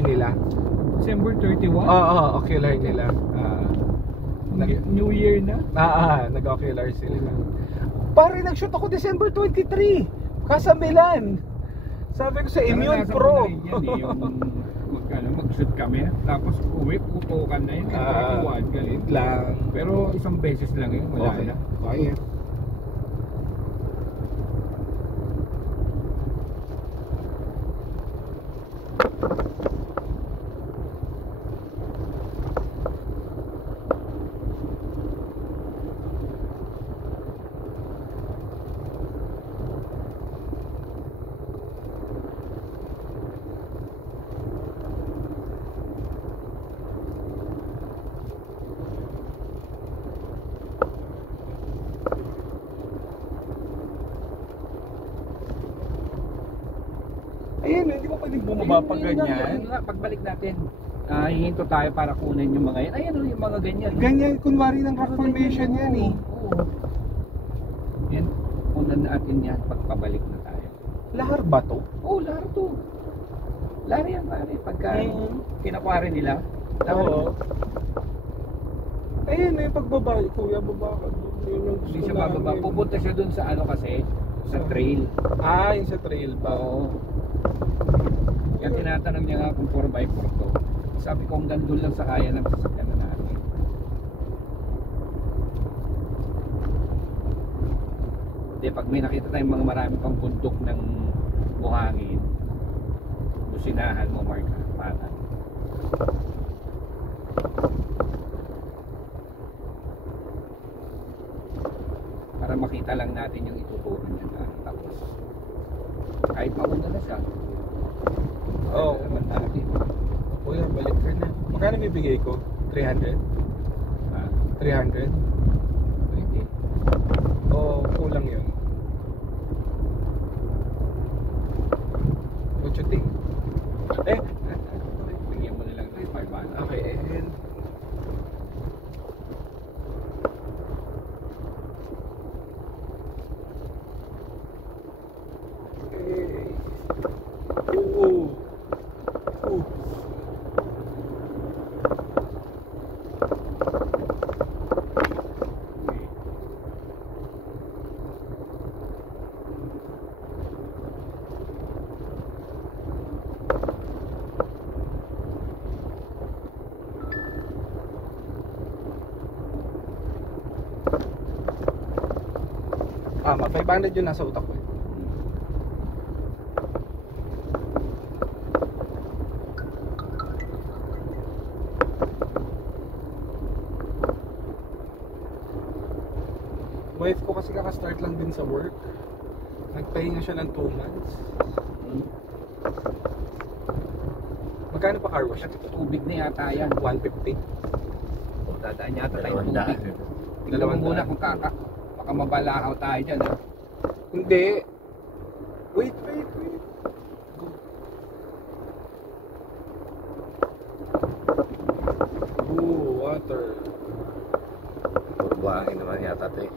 nila. December 31? Oo, ocular nila. New Year na? Nag-ocular sila. Pare, nag-shoot ako December 23. Casa Milan. Sabi ko sa Immune Pro. Mag-shoot kami. Tapos uwi, pupukan na yun. 31, galit lang. Pero isang beses lang yun. Wala na. Okay. Ayun, hindi mo pwedeng bumaba pag ganyan. Pagbalik natin, hihinto tayo para kunin yung mga yan. Ayan yung mga ganyan. Ganyan, kunwari ng rock formation yan eh. Oo. Yan, kunan natin yan pagpabalik na tayo. Lahar ba to? Oo, lahar to. Lahar yan pare, pagka kinakwari nila. Oo. Ayun eh, pagbaba, kuya, baba ka doon. Hindi siya bababa. Pupunta siya doon sa ano kasi, sa trail. Yung sa trail ba? Oo. Kaya tinatanong niya nga kung 4x4 to. Sabi ko, hanggang doon lang sa kaya ng sasakyan na natin. Hindi, pag may nakita tayong mga marami pang bundok ng buhangin, businahan mo, Mark, patan. Para makita lang natin yung ituturo niya na. Tapos, kahit mauna na siya. Oo. Naman natin. Kuya, balik ka na. Magkano bibigay ko? 300? 300? Pwede. Oo, kulang yun. What you think? Bigyan mo na lang ng 500. Okay, and... Tama, 500 yun nasa utak ko. Wife ko kasi kaka-start lang din sa work. Nagpahinga siya ng 2 months. Magkano pa car wash? Tubig na yata yan. 150. O, dadaan yata tayo ng tubig. Tignan mo muna kung baka mabalakaw tayo dyan. Hindi. Wait. Go. Water. Buhangin naman yata ito eh.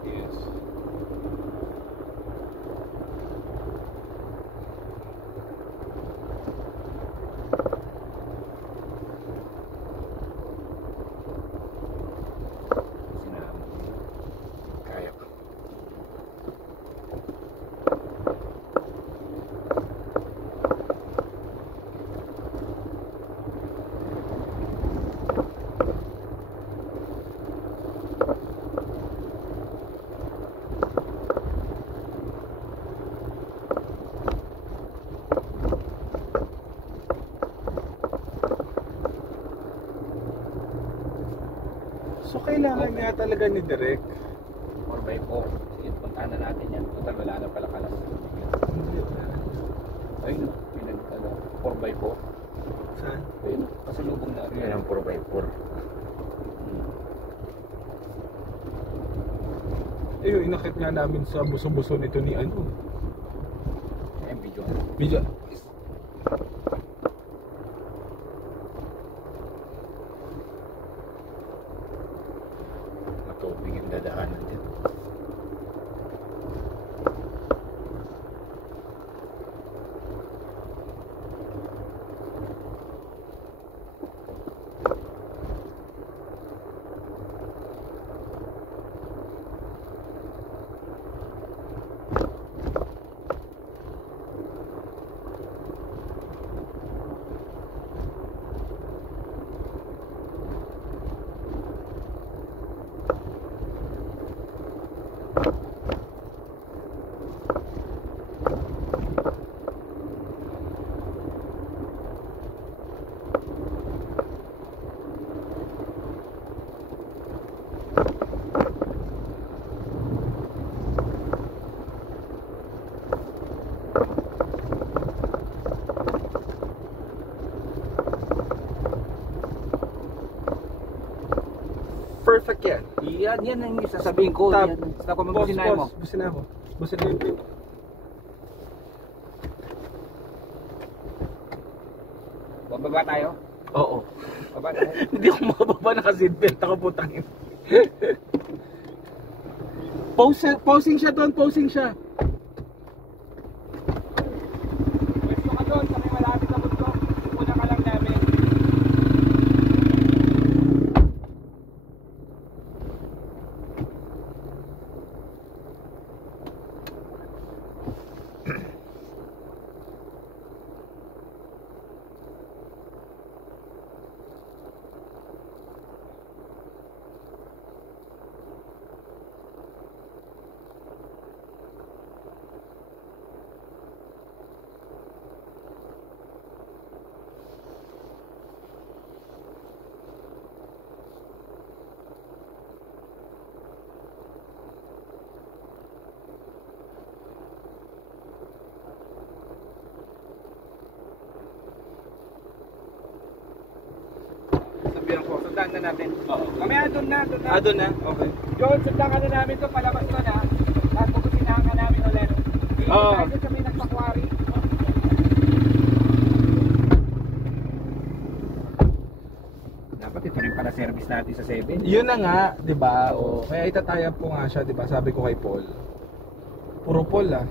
Yes. Kaya pa. So kailangan niya talaga ni Direk. 4x4. Sige, puntahan na natin yan. Total, wala na pala kalas. Ayun, pinag 4x4. Saan? Ayun, kasalubong na. Yan ang 4x4. Ayun, inakit nga namin sa buso-buso nito ni ano. Ayun, video. Video. Matubig yung dadaanan din. perfect yan. Yan ang sasabihin ko. Stop. Yan. Stop ko Boss, magbusinay mo. boss, busina ako. Busina ako. Bababa tayo? Oo. Baba tayo? Hindi ako makababa, naka-seatbelt ako, putang ina. Posing siya doon, posing siya. Pwesto ka doon sa may malapit na bundok. Una ka lang namin. Sabihan ko, sundan na natin. Oo. Mamaya doon na. Doon na? Okay. John, sundan ka na namin to, palabas ko na. Tapos pupusinahan ka namin ulit. Oo. Tayo doon sa may nagpakwari. Dapat ito rin pala service natin sa 7. Yun na nga, 'di ba? O kaya itatayap ko nga siya, 'di ba? Sabi ko kay Paul. Puro Paul ah.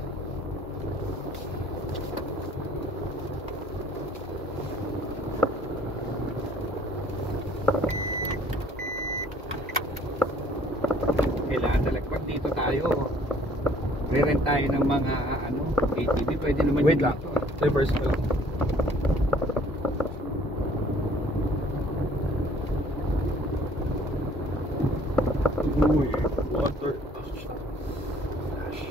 Kailangan talaga pag dito tayo. Re-rent tayo ng mga ATV, pwede naman Wait yung lang. dito. Reverse ko lang. Uy, water. Flash.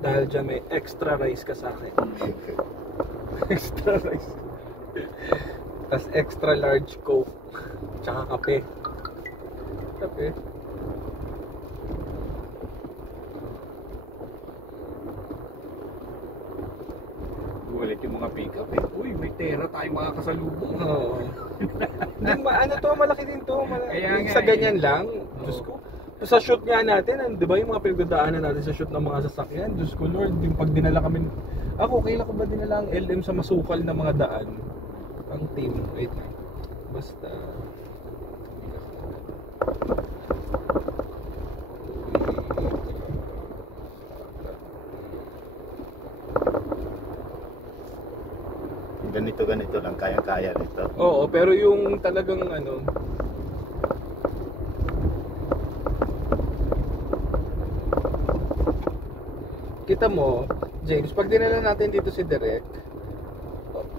Dahil dyan may extra rice ka sa akin. Extra rice. Tas extra large coke. Tsaka kape. Kape. Ulit yung mga pick-up eh. Uy, may tera tayong mga kasalubong. Oo. Hindi, ano to, malaki din to. Kaya Yung nga sa ganyan eh. lang. Diyos ko. Sa shoot nga natin, di ba yung mga pinagdadaanan natin sa shoot ng mga sasakyan? Diyos ko Lord, yung pag dinala kami. Ako, kailan ko ba dinala ang LM sa masukal na mga daan? Ang team, wait lang. Basta. Ganito lang, kaya-kaya nito. Oo, pero yung talagang ano, kita mo, James, pag dinala natin dito si Direk,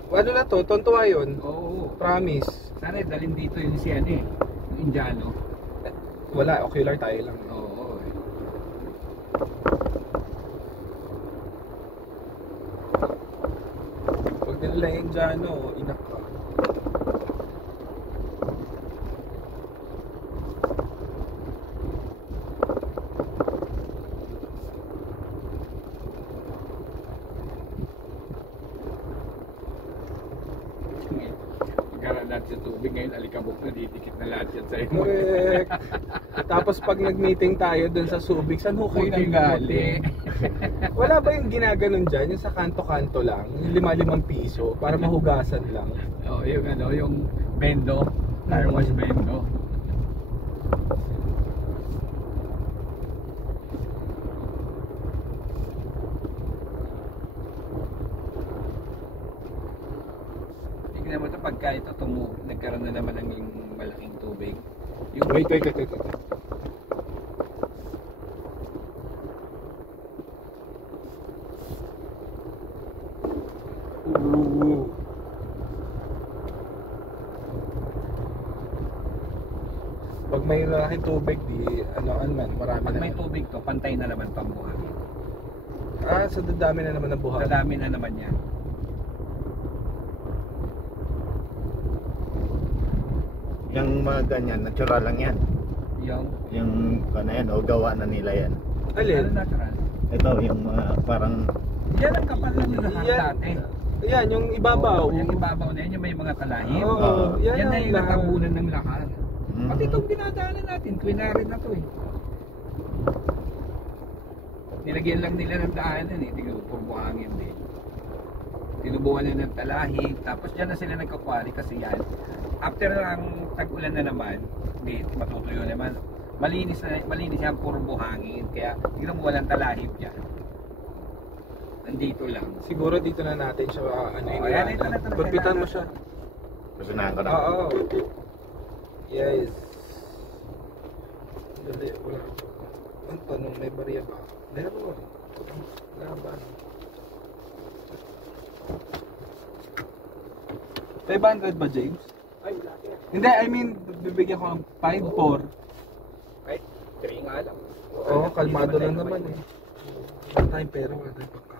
ano na to, tontuwa yun. Oo. Promise. Sana dalhin dito yung si yung Indiano. Wala, ocular tayo lang. Oo. Pag dinala yung Jano, inak ka. Magkaroon lahat sa tubig ngayon, alikabok na, didikit na lahat yan sa'yo. Correct. Tapos pag nag-meeting tayo dun sa Subic, saan ho kayo Puting nanggaling? Wala ba yung ginaganon dyan? Yung sa kanto-kanto lang? Yung 5 piso para mahugasan lang? Oo, yung bendo, car wash bendo. Tignan mo ito, pagka ito nagkaroon na naman ng malaking tubig. Yung Wait. Ooh. Pag may malaking tubig, di man, marami Pag na. may tubig to, pantay na naman to ang buhangin. Sa dadami na naman ng buhangin. Kadami na naman yan. Yung mga ganyan, natural lang yan. Yung yan, o gawa na nila yan. Alin? Natural. Ito, yung mga parang... Yan ang kapal ng lahat Yan. dati. Yan, yung ibabaw. Oo, yung ibabaw na yan, yung may mga talahib. Oo, Yan na ang yung lahat. natabunan ng lakal. Mm. Pati itong dinadaanan natin, twinarin na to eh. Nilagyan lang nila ng daanan eh, tingnan mo, puro buhangin din. Tinubuhan nila ng talahib, tapos dyan na sila nagkakwari kasi yan. After ang tag-ulan na naman, hindi, matutuyo naman. Malinis yan, puro buhangin. Kaya tingnan mo, walang talahib dyan. Nandito lang. Siguro dito na natin siya, Ayan, ito na. Pagpitan mo siya. Gustunahan ko na. Oo. Yes. Dali, wala. Ang tanong, may barya ba? Meron. Laban. 500 ba, James? Ay, laki. Hindi, I mean, bibigyan ko ng 5-4. Kahit 3 nga lang. Oo, kalmado lang naman eh. Wala tayong pera, wala tayong